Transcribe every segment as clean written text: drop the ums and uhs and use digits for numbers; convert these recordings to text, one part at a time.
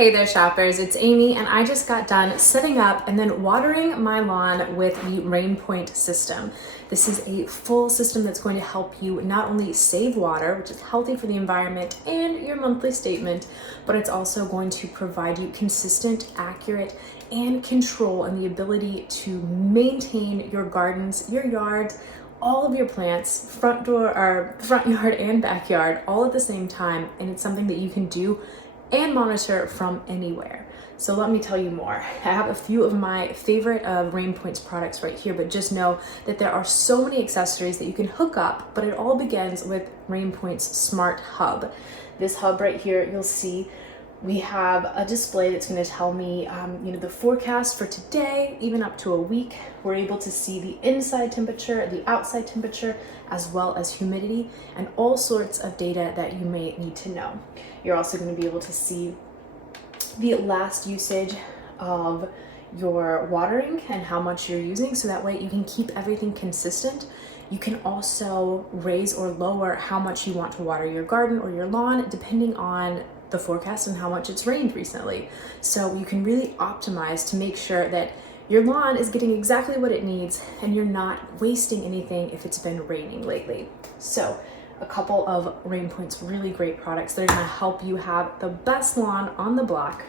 Hey there shoppers, it's Amy and I just got done setting up and then watering my lawn with the RainPoint system. This is a full system that's going to help you not only save water, which is healthy for the environment and your monthly statement, but it's also going to provide you consistent, accurate, and control and the ability to maintain your gardens, your yards, all of your plants, front yard and backyard, all at the same time. And it's something that you can do and monitor from anywhere. So let me tell you more. I have a few of my favorite of RainPoint's products right here, but just know that there are so many accessories that you can hook up, but it all begins with RainPoint's Smart Hub. This hub right here, you'll see we have a display that's going to tell me the forecast for today, even up to a week. We're able to see the inside temperature, the outside temperature, as well as humidity and all sorts of data that you may need to know. You're also going to be able to see the last usage of your watering and how much you're using, so that way you can keep everything consistent. You can also raise or lower how much you want to water your garden or your lawn depending on the forecast and how much it's rained recently. So you can really optimize to make sure that your lawn is getting exactly what it needs and you're not wasting anything if it's been raining lately. So a couple of RainPoint's really great products that are going to help you have the best lawn on the block.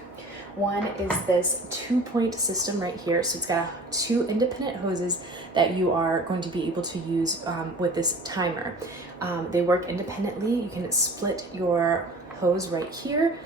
One is this 2-point system right here. So it's got 2 independent hoses that you are going to be able to use with this timer. They work independently. You can split your hose right here.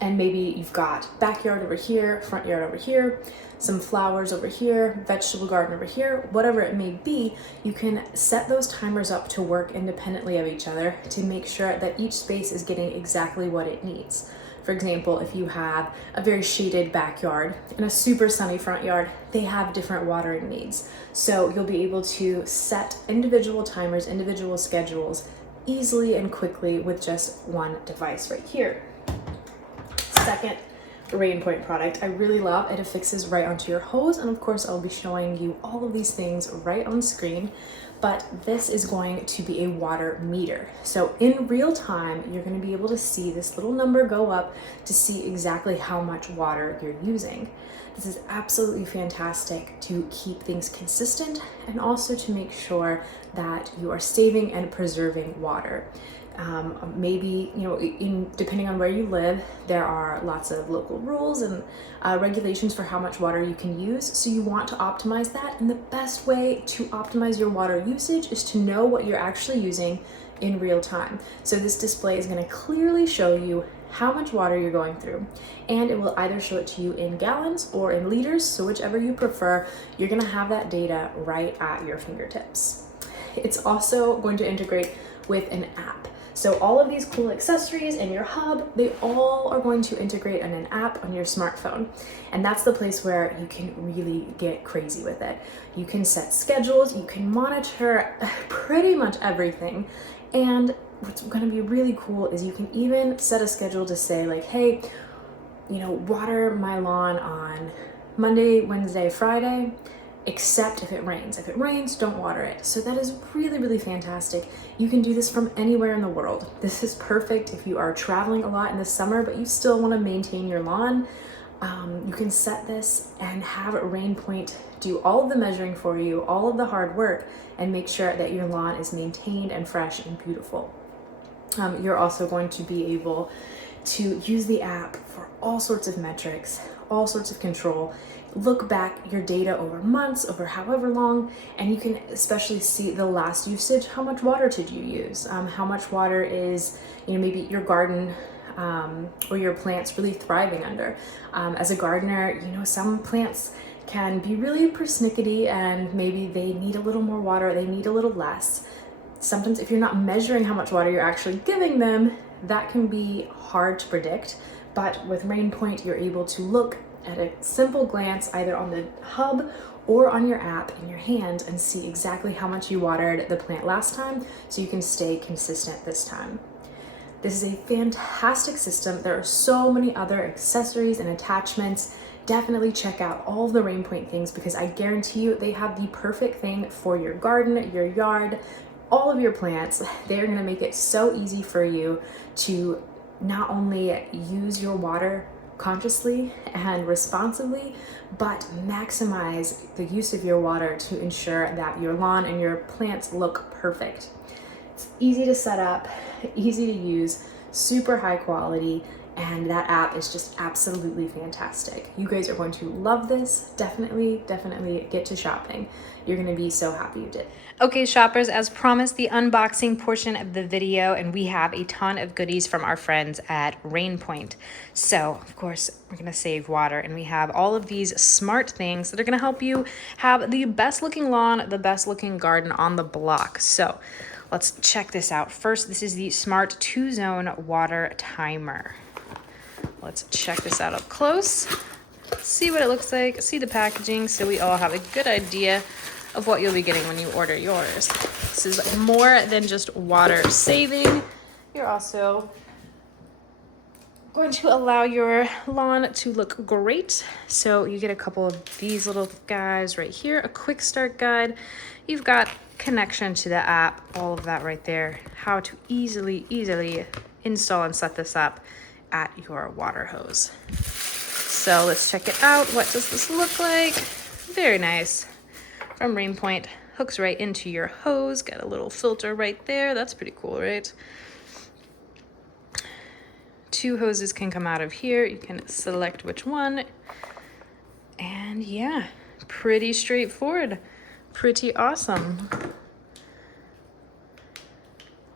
And maybe you've got backyard over here, front yard over here, some flowers over here, vegetable garden over here, whatever it may be. You can set those timers up to work independently of each other to make sure that each space is getting exactly what it needs. For example, if you have a very shaded backyard and a super sunny front yard, they have different watering needs. So you'll be able to set individual timers, individual schedules easily and quickly with just one device right here. Second RainPoint product I really love. It affixes right onto your hose, and of course I'll be showing you all of these things right on screen, but this is going to be a water meter. So in real time, you're going to be able to see this little number go up to see exactly how much water you're using. This is absolutely fantastic to keep things consistent and also to make sure that you are saving and preserving water. Maybe, depending on where you live, there are lots of local rules and regulations for how much water you can use. So you want to optimize that. And the best way to optimize your water usage is to know what you're actually using in real time. So this display is going to clearly show you how much water you're going through, and it will either show it to you in gallons or in liters. So whichever you prefer, you're going to have that data right at your fingertips. It's also going to integrate with an app. So all of these cool accessories in your hub, they all are going to integrate in an app on your smartphone. And that's the place where you can really get crazy with it. You can set schedules, you can monitor pretty much everything. And what's going to be really cool is you can even set a schedule to say like, hey, water my lawn on Monday, Wednesday, Friday, except if it rains. If it rains, don't water it. So that is really, really fantastic. You can do this from anywhere in the world. This is perfect if you are traveling a lot in the summer, but you still want to maintain your lawn. You can set this and have RainPoint do all of the measuring for you, all of the hard work, and make sure that your lawn is maintained and fresh and beautiful. You're also going to be able to use the app for all sorts of metrics, all sorts of control. Look back your data over months, over however long, and you can especially see the last usage. How much water did you use? How much water is, maybe your garden or your plants really thriving under? As a gardener, some plants can be really persnickety and maybe they need a little more water, they need a little less. Sometimes if you're not measuring how much water you're actually giving them, that can be hard to predict. But with RainPoint, you're able to look at a simple glance either on the hub or on your app in your hand and see exactly how much you watered the plant last time, so you can stay consistent this time. This is a fantastic system. There are so many other accessories and attachments. Definitely check out all of the RainPoint things because I guarantee you they have the perfect thing for your garden, your yard, all of your plants. They're going to make it so easy for you to not only use your water consciously and responsibly, but maximize the use of your water to ensure that your lawn and your plants look perfect. It's easy to set up, easy to use, super high quality, and that app is just absolutely fantastic. You guys are going to love this. Definitely get to shopping. You're gonna be so happy you did. Okay, shoppers, as promised, the unboxing portion of the video, and we have a ton of goodies from our friends at RainPoint. So, of course, we're gonna save water, and we have all of these smart things that are gonna help you have the best looking lawn, the best looking garden on the block. So, let's check this out. First, this is the Smart 2-Zone Water Timer. Let's check this out up close, see what it looks like, see the packaging, so we all have a good idea of what you'll be getting when you order yours. This is more than just water saving. You're also going to allow your lawn to look great. So you get a couple of these little guys right here, a quick start guide. You've got connection to the app, all of that right there, how to easily install and set this up at your water hose. So let's check it out. What does this look like? Very nice. From RainPoint, hooks right into your hose. Got a little filter right there. That's pretty cool, right? 2 hoses can come out of here. You can select which one. And yeah, pretty straightforward. Pretty awesome.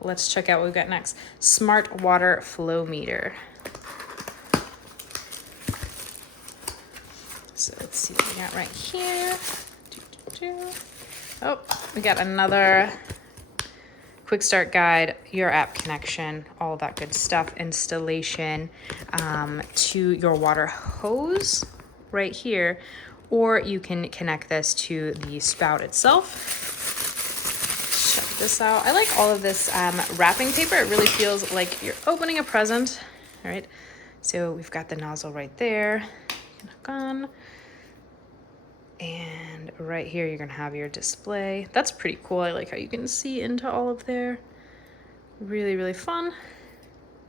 Let's check out what we've got next. Smart Water Flow Meter. So let's see what we got right here. Oh, we got another quick start guide, your app connection, all that good stuff, installation to your water hose right here, or you can connect this to the spout itself. Check this out. I like all of this wrapping paper. It really feels like you're opening a present. All right, so we've got the nozzle right there. Hook on. And right here, you're gonna have your display. That's pretty cool. I like how you can see into all of there. Really fun.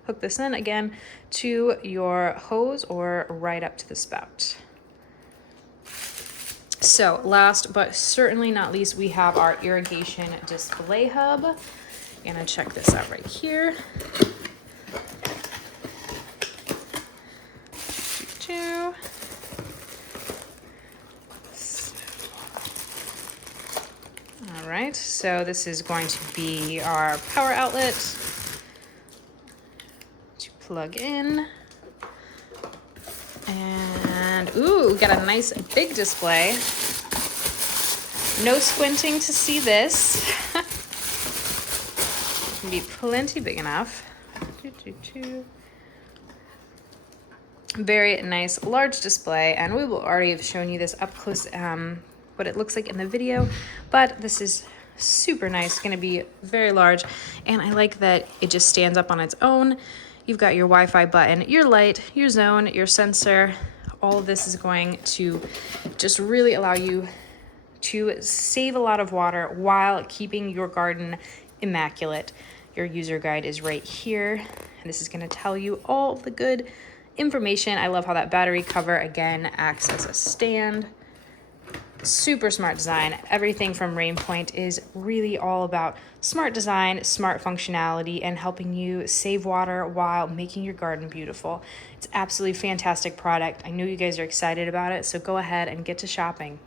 Hook this in again to your hose or right up to the spout. So last but certainly not least, we have our irrigation display hub. I'm gonna check this out right here. All right, so this is going to be our power outlet to plug in. And ooh, we got a nice big display. No squinting to see this. It can be plenty big enough. Very nice large display, and we will already have shown you this up close, what it looks like in the video, but this is super nice. It's going to be very large, and I like that it just stands up on its own. You've got your Wi-Fi button, your light, your zone, your sensor. All of this is going to just really allow you to save a lot of water while keeping your garden immaculate. Your user guide is right here, and this is going to tell you all the good information. I love how that battery cover again acts as a stand. Super smart design. Everything from RainPoint is really all about smart design, smart functionality, and helping you save water while making your garden beautiful. It's absolutely fantastic product. I know you guys are excited about it, so go ahead and get to shopping.